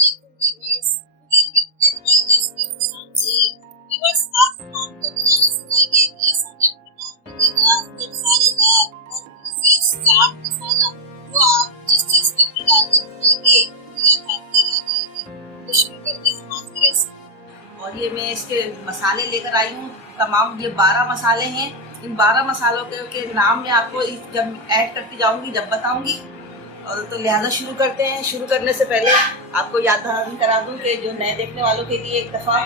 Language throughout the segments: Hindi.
अस्सलामुअलैकुम व्यूअर्स, कुकिंग विद एचवाईएसपी शाम से व्यूअर्स, आज हम आपको बनाना सिखाएंगे एक ऐसा मजेदार, मजेदार और लजीज चाट मसाला जो आप जिस चीज में भी डाल के खाएंगे ये खाते रह जाएंगे। तो शुरू करते हैं आज की रेसिपी। और ये मैं इसके मसाले लेकर आई हूँ तमाम। ये 12 मसाले हैं। इन 12 मसालों के नाम मैं आपको जब ऐड करती जाऊंगी जब बताऊंगी। और तो लिहाजा शुरू करते हैं। शुरू करने से पहले आपको याद करा दूं कि जो नए देखने वालों के लिए एक दफ़ा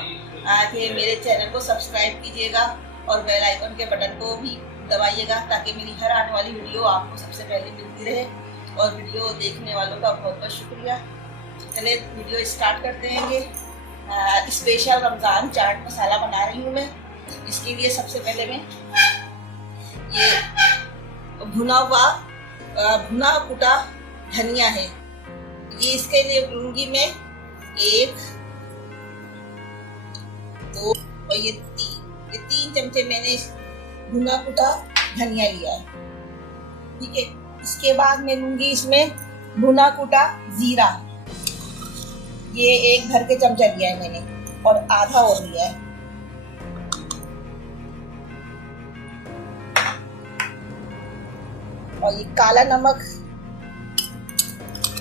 कि मेरे चैनल को सब्सक्राइब कीजिएगा और बेल आइकन के बटन को भी दबाइएगा ताकि मेरी हर आने वाली वीडियो आपको सबसे पहले मिलती रहे। और वीडियो देखने वालों का बहुत बहुत शुक्रिया। चलिए वीडियो स्टार्ट करते हैं। स्पेशल रमज़ान चाट मसाला बना रही हूँ मैं। इसके लिए सबसे पहले मैं ये भुना कुटा धनिया है, ये इसके लिए लूंगी मैं 1 2 और ये 3 चमचे मैंने भुना कुटा धनिया लिया है। ठीक है, इसके बाद मैं लूंगी इसमें भुना कुटा जीरा, ये 1 भर के चमचा लिया है मैंने और आधा और लिया है। और ये काला नमक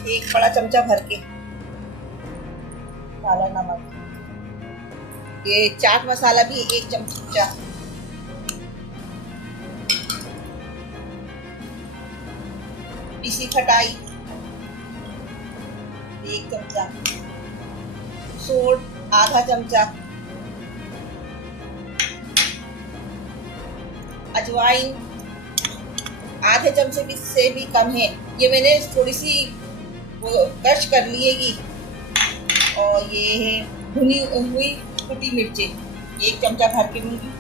1 बड़ा चमचा भर के काला नमक। ये चाट मसाला भी 1 चमचा। पिसी खटाई 1 चमचा। सोंठ आधा चमचा। अजवाइन आधे चमचे से भी कम है, ये मैंने थोड़ी सी वो क्रश कर लिएगी। और ये है भुनी हुई कुटी मिर्चें 1 चमचा भर के लूँगी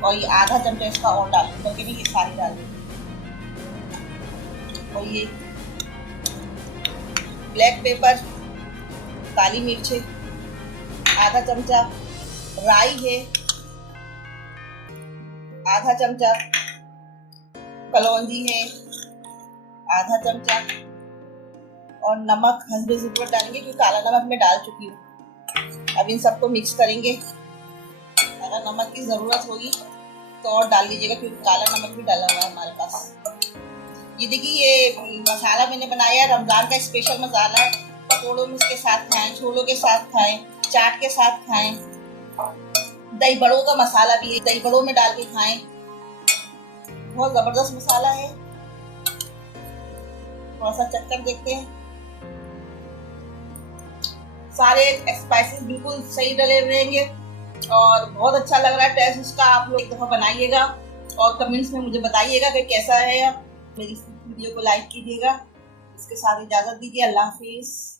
और ये आधा चमचा इसका और डाल करके नहीं, ये सारी डाल दूँगी। और ये ब्लैक पेपर काली मिर्चें आधा चमचा। राई है आधा चमचा। कलौंजी है आधा चमचा। और नमक हस्बे ज़रूरत डालेंगे क्योंकि काला नमक मैं डाल चुकी हूँ। अब इन सबको मिक्स करेंगे। अगर नमक की ज़रूरत होगी तो और डाल लीजिएगा क्योंकि काला नमक भी डाला हुआ है हमारे पास। ये देखिए, ये मसाला मैंने बनाया है, रमज़ान का स्पेशल मसाला है। पकौड़ों में इसके साथ खाएं, छोलों के साथ खाएं, चाट के साथ खाएं। दही बड़ों का मसाला भी है, दही बड़ों में डाल के खाएं। बहुत ज़बरदस्त मसाला है। थोड़ा सा चक्कर देखते हैं। सारे स्पाइसेस बिल्कुल सही डले रहेंगे और बहुत अच्छा लग रहा है टेस्ट उसका। आप लोग एक दफ़ा बनाइएगा और कमेंट्स में मुझे बताइएगा कि कैसा है। मेरी वीडियो को लाइक कीजिएगा। इसके साथ इजाज़त दीजिए। अल्लाह हाफिज़।